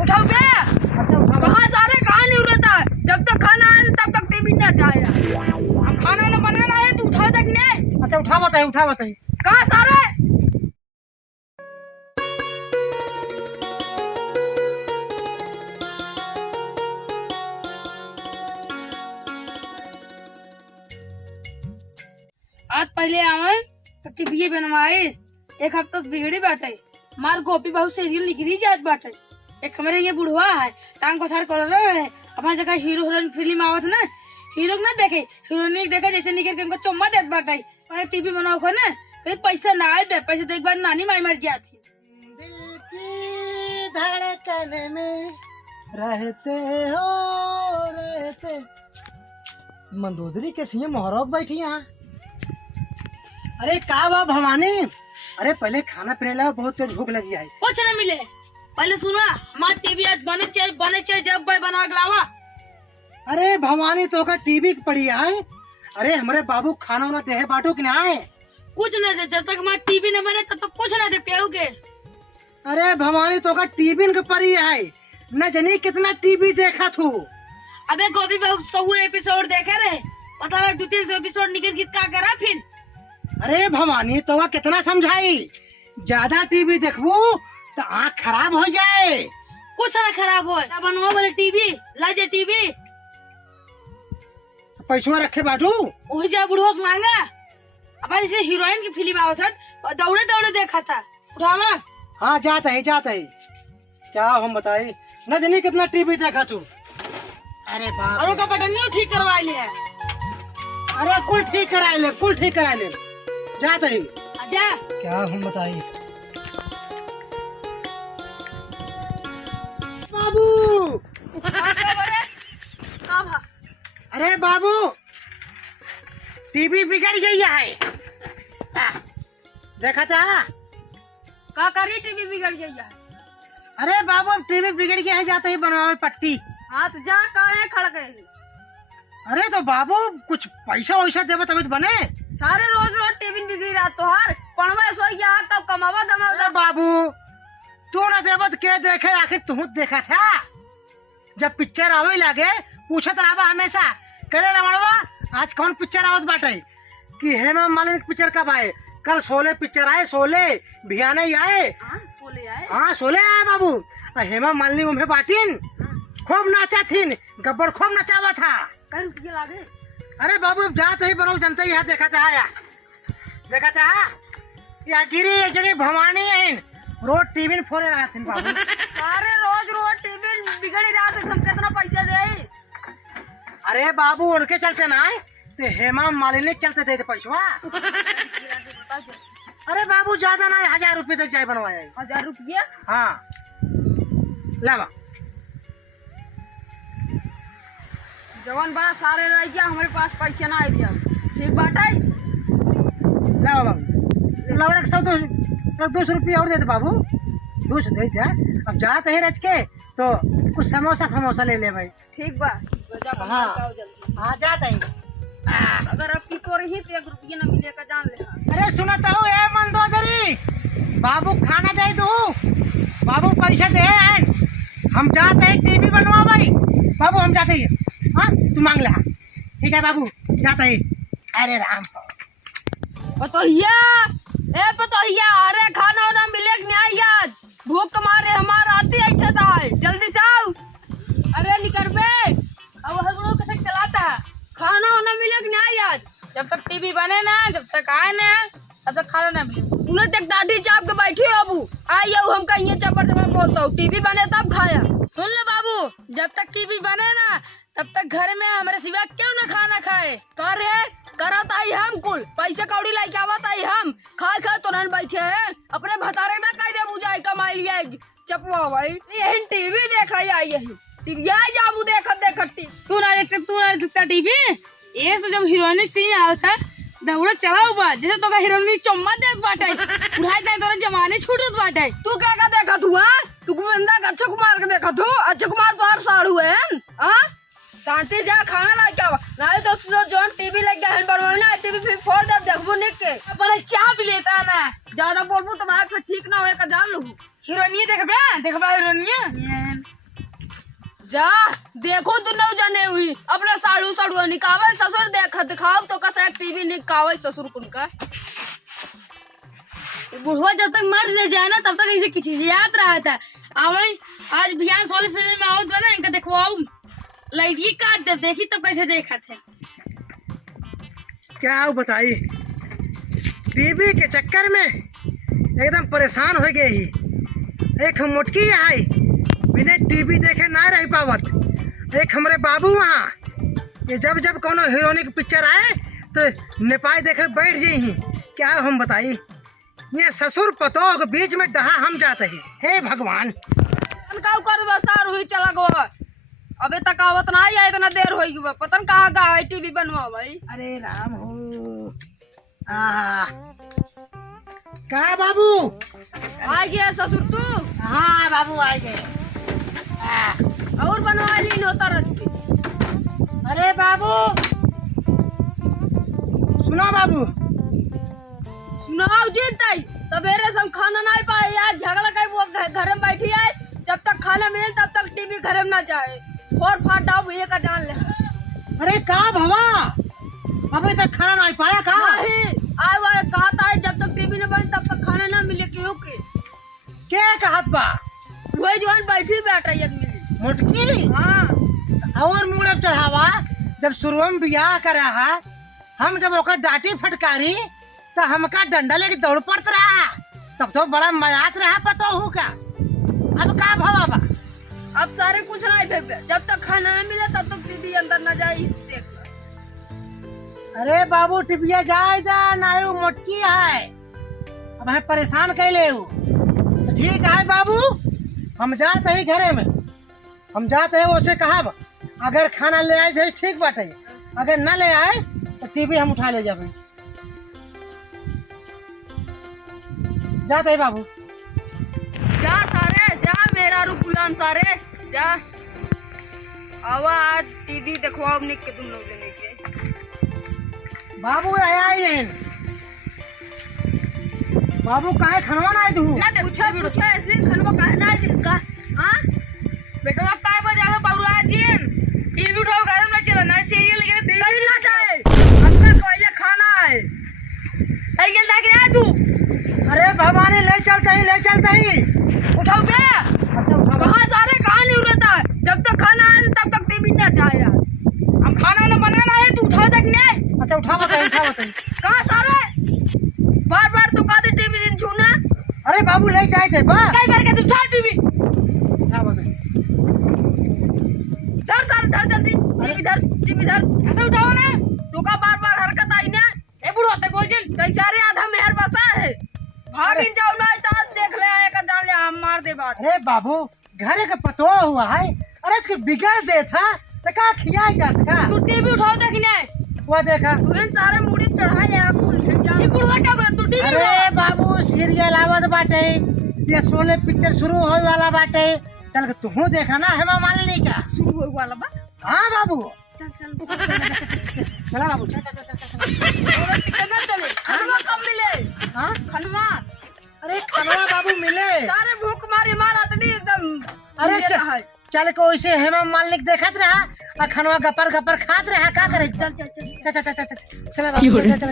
उठाओ बे। अच्छा उठा। कहाँ सारे कहाँ नहीं उड़ता है, जब तक खाना आए तब तक टीवी नहीं आएगा। हम खाना न बनाना है तो उठाओ तक नहीं। अच्छा उठा बताइए। कहाँ सारे? आज पहले आवे तो टीवी बनवाए, एक हफ्ता से बिगड़ी बाटे। मार गोपी बहुत सीरियल निकली जात बाटे। एक हमारे ये बुढ़वा है टांग को सार कर रहे हैं। हमारे जगह हीरो हीरोइन फिल्म आवत ना, हीरो ना देखे हीरोइन देखे जैसे निकल के उनको चुम्मा देत बाटे। और टीवी बनाओ को ना कहीं पैसा ना आए, पैसे तो एक बार नानी माई मर जाती। दिल की धड़कन में रहते हो रहते। मंदोदरी के सीए मोहरोक बैठी यहाँ। अरे का बा भवानी, अरे पहले खाना पीने ला, बहुत तेज भूख लगी है। कुछ न मिले, पहले सुना हमारे टीवी आज बने चाहिए जब भाई बना के लावा। अरे भवानी तो का टीवी पड़ी है। अरे हमारे बाबू खाना वाना दे बाटो कि ना है। कुछ न दे, जब तक हमारा टीवी न बने तब तो कुछ न दे पियोगे। अरे भवानी तो का टीवी के पड़ी है, न जानी कितना टीवी देखा तू। अबे गोभी बहुत 100 एपिसोड देखे रहे, पता लग 200-300 एपिसोड निकल के क्या करा फिर। अरे भवानी तो कितना समझाई, ज्यादा टीवी देखबू तो आँख खराब हो जाए। कुछ ना खराब हो, बनवा वाले टीवी ला जे टीवी पैसा रखे बाटू वही जा बुढ़ोस मांगा। अब जैसे हीरोइन की फिल्म आवत है दौड़े दौड़े देखा था, उठावा। हाँ जाता है क्या हम बताए, न जानी कितना टीवी देखा तू। अरे बाप और का बटन ठीक करवा लिया। अरे कुल ठीक करा ले जाता है। आजा क्या हम बताइए बाबू। अरे बाबू टीवी बिगड़ गई है, देखा था। का करी टीवी बिगड़ गई है। अरे बाबू अब टीवी बिगड़ गया है, जाते ही बनवावे पट्टी। हाँ तो जा कहाँ खड़ गए। अरे तो बाबू कुछ पैसा वैसा देवे तभी तो बने। सारे रोज रोज टीवी बिगड़ी रहा तो हर पढ़वा सो गया तब कमावा दमा। अरे बाबू तू ना देवत के देखे, आखिर तू देखा था। जब पिक्चर आवे लागे पूछत रहा हमेशा, करे रमणवा आज कौन पिक्चर आवत बाटे कि हेमा मालिनी पिक्चर कब आए। कल शोले पिक्चर आए, शोले भियाने ही आए। हाँ शोले आए बाबू। हेमा मालिनी उन्हें बाटिन खूब नाचा थीन, गब्बर खूब नचावा था। लागे। अरे बाबू जाते ही बनो जनता ही देखा था आया, देखा था या गिरी जनी भवानी है रोड टीवी फोड़े रहा थी बाबू। सारे रोज रोज टीवी बिगड़ी रहा था, हम कितना पैसा दे। अरे बाबू उनके चलते ना है तो हेमा मालिनी चलते थे पैसा। अरे बाबू ज्यादा ना 1000 रुपये तक चाय बनवाया। 1000 रुपया? हाँ लावा जवान बड़ा सारे रह गया, हमारे पास पैसा ना आए। ठीक बात है, लावा बाबू लावा 100-200 रुपये और दे दे बाबू। 200 दे दे। अब जाते ही रच के तो कुछ समोसा ले ले भाई। ठीक बा। हाँ हाँ जाते ही। अगर अब की कोर ही तो 1 रुपया न मिलेगा जान ले। अरे सुनता हूँ ए मंदोदरी, बाबू खाना दे दू, बाबू पैसा दे। हम जाते हैं टीवी बनवा भाई। बाबू हम जाते ही। हाँ तू मांग ले। ठीक है बाबू जाते ही। अरे राम पतोहिया पतोहिया, अरे खाना वाना मिले कि नहीं याद, भूख मारे हमारा आती है, जल्दी से आओ। अरे निकर बे, अब हगड़ो कैसे चलाता है। खाना वाना मिले कि नहीं याद, जब तक टीवी बने ना, जब तक आए ना तब तक खाना ना मिले। उन्हें तक दाढ़ी चाप के बैठी हो अबू आई हम कहीं चपर चपर बोलता हूँ, टीवी बने तब खाया। सुन ले बाबू, जब तक टीवी बने ना तब तक घर में हमारे सिवा क्यों ना खाना खाए। करे करत आई हम कुल पैसे कौड़ी लाइक आवत आई हम खा तुरंत बैठे हैं अपने भतारे ना कह दे बुझाई कमाई लिया चपवा भाई। यही टीवी देखा आई यही टीवी जाबू देखत तू ना देखता टीवी। ये तो जब हीरोइन सीन आवत है दौड़ा चला हुआ जैसे तो हीरोइन चम्मा देत बाटे, उड़ाई जाए तो जमाने छूटत बाटे। तू क्या देखा तू? तू बंदा अक्षय कुमार के देखा तू? अक्षय कुमार तो हर साड़ू है। हाँ शांति जा खाना ला क्या नाले तो जो टीवी लग गया है बनवाओ ना, टीवी फिर फोड़ दे देखबो निक के। पर चाह भी लेता ना, ज्यादा बोलबो तो बात ठीक ना होए का जान लू। हीरोइन देखबे हीरोइन जा देखो तू नौ जाने हुई अपने साड़ू साड़ू निकावे ससुर देखा दिखाओ तो कैसा टीवी निकावे ससुर कुनका बुढ़वा जब तक मर नहीं जाए ना तब तक इसे किसी से याद रहा था आवई आज बिहान सोली फिल्म में आओ ना इनका देखवाओ लाइट ही काट दे देखी तब कैसे देखा थे क्या बताई टीवी के चक्कर में एकदम परेशान हो गई। एक हम मुटकी आई बिना टीवी देखे ना रह पावत। एक हमारे बाबू वहाँ ये जब जब कोनो हीरोइनिक पिक्चर आए तो नेपाई देखे बैठ जाई। क्या हम बताई ये ससुर पतोह के बीच में डहा हम जाते हैं। हे भगवान कर बसार हुई चला गो अबे तक आवत ना आई इतना देर होई गई पतन कहाँ का है टीवी बनवा भाई। अरे राम हो कहा बाबू आ गया ससुर तू। हाँ बाबू आ गए और बनवा ली होता रखी। अरे बाबू सुनो बाबू सुनाओ जीत सवेरे सब खाना नहीं पाए यार झगड़ा कर वो घर में बैठी है जब तक खाना मिले तब तक टीवी घर में ना जाए और फाटाओ भैया का जान ले। अरे कहा भवा अभी तक खाना नहीं पाया कहा नहीं आए वाले कहा था जब तक टीवी न बने तब तक खाना ना मिले क्यों के क्या कहत बा वही जवान बैठी बैठा एक मिली मुटकी। हाँ और मुड़ा चढ़ावा जब शुरू में बियाह करा है हम जब ओकर डांटी फटकारी तो हमका डंडा लेके दौड़ पड़त रहा तब तो बड़ा मजाक रहा पता हो का। अब का भवा बा अब सारे कुछ नहीं भेबे जब तक खाना न मिले तब तक टीवी अंदर न जाए देख लो। अरे बाबू टिबिया जाए जा नायू मोटकी है अब हमें परेशान कैले हो तो ठीक है बाबू हम जाते ही घरे में हम जाते हैं उसे कहा अगर खाना ले आए थे ठीक बात है अगर न ले आए तो टीवी हम उठा ले जाए। जाते ही बाबू जा सारे जा मेरा रूप गुलाम सारे जा आवाज टीवी देखवाओ निक के तुम लोग लेने के। बाबू आया ही है बाबू काहे खनवा ना तू पूछा पूछा ऐसे खनवा काहे ना जिसका। हां बेटा काय बजावे बाबूरा जी टीवी उठाओ घर में चला ना सीरियल लगे टीवी ना जाए हमका पहले खाना है आई गेल लाग रहा तू। अरे भवानी ले चलते ही उठाओ बे। अच्छा उठा कहां सारे कहां नहीं उड़ता जब तक खाना आए तब तक टीवी ना जाए यार हम खाना ना बनाना है तू उठा देखने। अच्छा उठा बताइए कहां सारे बार बार तो कहते टीवी दिन छूना। अरे बाबू ले जाए थे बा कई बार के तू उठा टीवी उठा बताइए धर जल्दी टीवी धर ऐसे उठाओ ना तो का बार बार हरकत आई ना ए बुढ़ो ते बोल जिन कई सारे आधा मेहर बसा है भाग इन जाओ ना इतना देख ले आए का जान ले हम मार दे बात। अरे बाबू घर का पतो हुआ है अरे इसके बिगड़ दे था तो का खिया जा सका तू टीवी उठाओ देखने वो देखा तू इन सारे मुड़ी चढ़ाए ये बुढ़वा क्या कर तू टीवी अरे बाबू सीरियल आवत बाटे ये 16 पिक्चर शुरू होए वाला बाटे चल के तू देखा ना हेमा मालिनी का शुरू होए वाला बा। हाँ बाबू चल चला बाबू और कितना चले खनवा कब मिले। हाँ खनवा अरे खनवा बाबू मिले सारे भूख मारी मारा तड़ी एकदम अरे मिले रहा है। चल को वैसे हेमा मालिनी देखत रहा और खनवा गपर खात रहा का करे चल चला बाबू चल